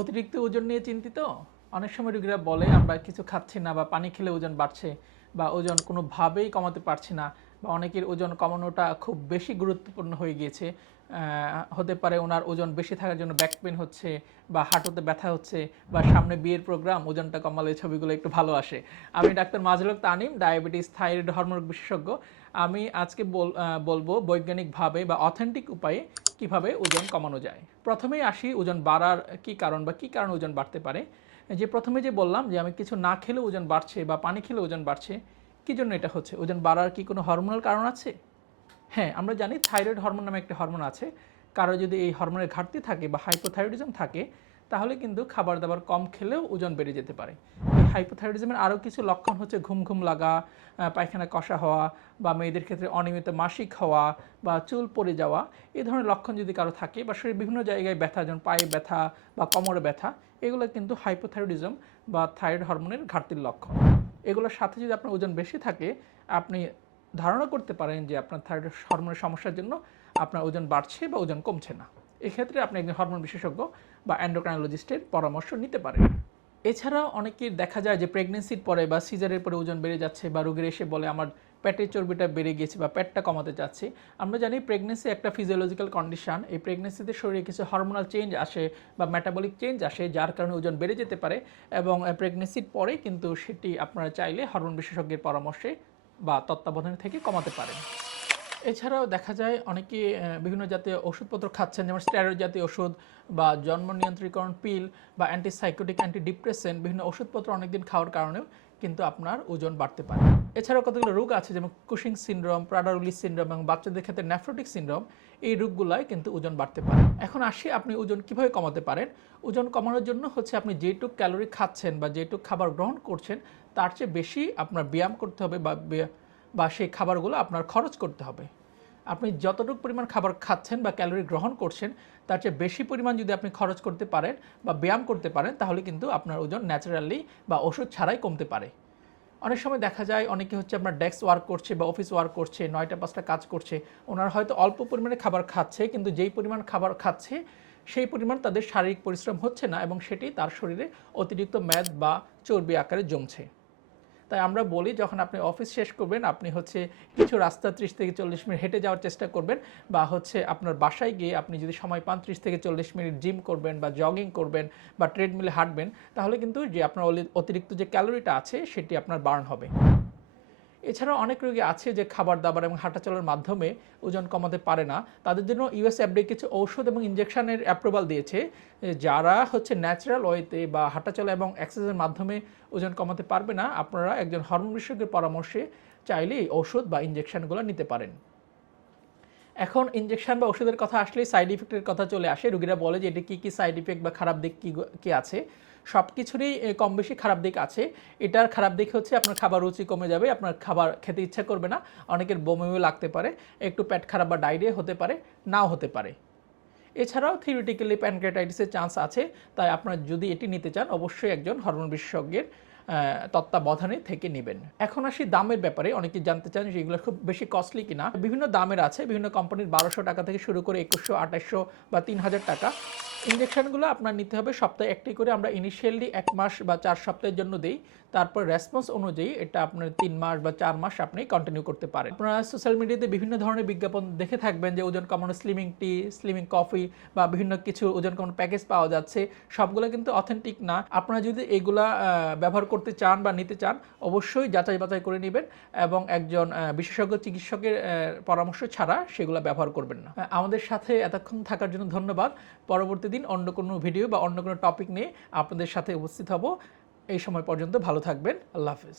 অতিরিক্ত ওজন নিয়ে চিন্তিত? অনেক সময় রোগীরা বলে আমরা কিছু খাচ্ছি না বা পানি খেলে ওজন বাড়ছে বা ওজন কোনোভাবেই কমাতে পারছি না বা অনেকের ওজন কমানোটা খুব বেশি গুরুত্বপূর্ণ হয়ে গিয়েছে। হতে পারে ওনার ওজন বেশি থাকার জন্য ব্যাক পেন হচ্ছে বা হাঁটুতে ব্যথা হচ্ছে বা সামনে বিয়ের প্রোগ্রাম, ওজনটা কমালে ছবিগুলো একটু ভালো আসে। আমি ডাক্তার মাজহারুল হক তানিম, ডায়াবেটিস, থাইরয়েড, হরমোন বিশেষজ্ঞ। আমি আজকে বলবো বৈজ্ঞানিকভাবে বা অথেন্টিক উপায়ে কিভাবে ওজন কমানো যায়। প্রথমেই আসি ওজন বাড়ার কি কারণ বা কি কারণে ওজন বাড়তে পারে। যে প্রথমে যে বললাম যে আমি কিছু না খেলে ওজন বাড়ছে বা পানি খেলে ওজন বাড়ছে, কী জন্য এটা হচ্ছে? ওজন বাড়ার কি কোনো হরমোনাল কারণ আছে? হ্যাঁ, আমরা জানি থাইরয়েড হরমোন নামে একটি হরমোন আছে। কারো যদি এই হরমোনের ঘাটতি থাকে বা হাইপোথাইরয়েডিজম থাকে, তাহলে কিন্তু খাবার দাবার কম খেলেও ওজন বেড়ে যেতে পারে। এই হাইপোথাইরয়েডিজমের আরও কিছু লক্ষণ হচ্ছে ঘুম ঘুম লাগা, পায়খানা কষা হওয়া বা মেয়েদের ক্ষেত্রে অনিয়মিত মাসিক হওয়া বা চুল পড়ে যাওয়া। এই ধরনের লক্ষণ যদি কারো থাকে বা শরীরের বিভিন্ন জায়গায় ব্যথা, যেমন পায়ে ব্যথা বা কোমরে ব্যথা, এগুলো কিন্তু হাইপোথাইরয়েডিজম বা থাইরয়েড হরমোনের ঘাটতির লক্ষণ। এগুলোর সাথে যদি আপনার ওজন বেশি থাকে, আপনি ধারণা করতে পারেন যে আপনার থাইরয়েড হরমোনের সমস্যার জন্য আপনার ওজন বাড়ছে বা ওজন কমছে না। এক্ষেত্রে আপনি একজন হরমোন বিশেষজ্ঞ বা এন্ডোক্রাইনোলজিস্টের পরামর্শ নিতে পারেন। এছাড়াও অনেকের দেখা যায় যে প্রেগনেন্সির পরে বা সিজারের পরে ওজন বেড়ে যাচ্ছে বা রোগীর এসে বলে আমার পেটের চর্বিটা বেড়ে গিয়েছে বা পেটটা কমাতে চাচ্ছি। আমরা জানি প্রেগনেন্সি একটা ফিজিওলজিক্যাল কন্ডিশন। এই প্রেগনেন্সিতে শরীরে কিছু হরমোনাল চেঞ্জ আসে বা মেটাবলিক চেঞ্জ আসে, যার কারণে ওজন বেড়ে যেতে পারে এবং প্রেগনেন্সির পরে কিন্তু সেটি আপনারা চাইলে হরমোন বিশেষজ্ঞের পরামর্শে বা তত্ত্বাবধানে থেকে কমাতে পারেন। এছাড়াও দেখা যায় অনেকে বিভিন্ন জাতীয় ওষুধপত্র খাচ্ছেন, যেমন স্টেরয়েড জাতীয় ওষুধ বা জন্ম নিয়ন্ত্রণীকরণ পিল বা অ্যান্টিসাইকোটিক, অ্যান্টিডিপ্রেসেন্ট বিভিন্ন ওষুধপত্র অনেকদিন খাওয়ার কারণেও কিন্তু আপনার ওজন বাড়তে পারে। এছাড়াও কতগুলো রোগ আছে, যেমন কুশিং সিনড্রোম, প্রাডার-উইলি সিনড্রোম এবং বাচ্চাদের ক্ষেত্রে নেফ্রোটিক সিনড্রোম। এই রোগগুলোয় কিন্তু ওজন বাড়তে পারে। এখন আসি আপনি ওজন কিভাবে কমাতে পারেন। ওজন কমানোর জন্য হচ্ছে আপনি যেটুক ক্যালোরি খাচ্ছেন বা যেটুক খাবার গ্রহণ করছেন, তার চেয়ে বেশি আপনার ব্যায়াম করতে হবে বা সেই খাবারগুলো আপনার খরচ করতে হবে। আপনি যতটুকু পরিমাণ খাবার খাচ্ছেন বা ক্যালোরি গ্রহণ করছেন, তার চেয়ে বেশি পরিমাণ যদি আপনি খরচ করতে পারেন বা ব্যায়াম করতে পারেন, তাহলে কিন্তু আপনার ওজন ন্যাচারালি বা ওষুধ ছাড়াই কমতে পারে। অনেক সময় দেখা যায় অনেকে হচ্ছে আপনার ডেস্ক ওয়ার্ক করছে বা অফিস ওয়ার্ক করছে, 9টা 5টা কাজ করছে। ওনারা হয়তো অল্প পরিমাণে খাবার খাচ্ছে, কিন্তু যেই পরিমাণ খাবার খাচ্ছে সেই পরিমাণ তাদের শারীরিক পরিশ্রম হচ্ছে না এবং সেটি তার শরীরে অতিরিক্ত মেদ বা চর্বি আকারে জমছে। তাই আমরা বলি, যখন আপনি অফিস শেষ করবেন, আপনি হচ্ছে কিছু রাস্তা 30 থেকে 40 মিনিট হেঁটে যাওয়ার চেষ্টা করবেন বা হচ্ছে আপনার বাসায় গিয়ে আপনি যদি সময় পান 30 থেকে 40 মিনিট জিম করবেন বা জগিং করবেন বা ট্রেডমিলে হাঁটবেন, তাহলে কিন্তু যে আপনার অতিরিক্ত যে ক্যালোরিটা আছে সেটি আপনার বার্ন হবে। এছাড়াও অনেক রোগী আছে যে খাবার দাবার এবং হাঁটাচলার মাধ্যমে ওজন কমাতে পারে না। তাদের জন্য ইউএস এফডিএ কিছু ঔষধ এবং ইনজেকশনের অ্যাপ্রুভাল দিয়েছে, যারা হচ্ছে ন্যাচারাল ওয়েতে বা হাঁটাচলা এবং এক্সারসাইজের মাধ্যমে ওজন কমাতে পারবে না। আপনারা একজন হরমোন বিশেষজ্ঞের পরামর্শে চাইলে এই ঔষধ বা ইনজেকশনগুলো নিতে পারেন। এখন ইনজেকশন বা ওষুধের কথা আসলেই সাইড ইফেক্টের কথা চলে আসে। রোগীরা বলে যে এটি কী সাইড ইফেক্ট বা খারাপ দিক কী আছে। সব কিছুরই কম বেশি খারাপ দিক আছে। এটার খারাপ দিক হচ্ছে আপনার খাবার রুচি কমে যাবে, আপনার খাবার খেতে ইচ্ছা করবে না, অনেকের বমিও লাগতে পারে, একটু পেট খারাপ বা ডায়রিয়া হতে পারে, নাও হতে পারে। এছাড়াও থিওরিটিক্যালি প্যানক্রিয়াটাইটিসের চান্স আছে। তাই আপনারা যদি এটি নিতে চান, অবশ্যই একজন হরমোন বিশেষজ্ঞের তত্ত্বাবধানে থেকে নেবেন। এখন আসি দামের ব্যাপারে। অনেকে জানতে চান যে এগুলো খুব বেশি কস্টলি কিনা। বিভিন্ন দামের আছে, বিভিন্ন কোম্পানির 1200 টাকা থেকে শুরু করে 2100, 2800 বা 3000 টাকা। ইনজেকশনগুলো আপনার নিতে হবে সপ্তাহে একটি করে। আমরা ইনিশিয়ালি 1 মাস বা 4 সপ্তাহের জন্য দিই। তারপর রেসপন্স অনুযায়ী এটা আপনার 3 মাস বা 4 মাস আপনি কন্টিনিউ করতে পারেন। আপনারা সোশ্যাল মিডিয়াতে বিভিন্ন ধরনের বিজ্ঞাপন দেখে থাকবেন যে ওজন কমানো স্লিমিং টি, স্লিমিং কফি বা বিভিন্ন কিছু ওজন কমানো প্যাকেজ পাওয়া যাচ্ছে। সবগুলো কিন্তু অথেন্টিক না। আপনারা যদি এগুলা ব্যবহার করতে চান বা নিতে চান, অবশ্যই যাচাই বাছাই করে নেবেন এবং একজন বিশেষজ্ঞ চিকিৎসকের পরামর্শ ছাড়া সেগুলো ব্যবহার করবেন না। আমাদের সাথে এতক্ষণ থাকার জন্য ধন্যবাদ। পরবর্তী দিন অন্য কোনো ভিডিও বা অন্য কোনো টপিক নিয়ে আপনাদের সাথে উপস্থিত হব। এই সময় পর্যন্ত ভালো থাকবেন। আল্লাহ হাফেজ।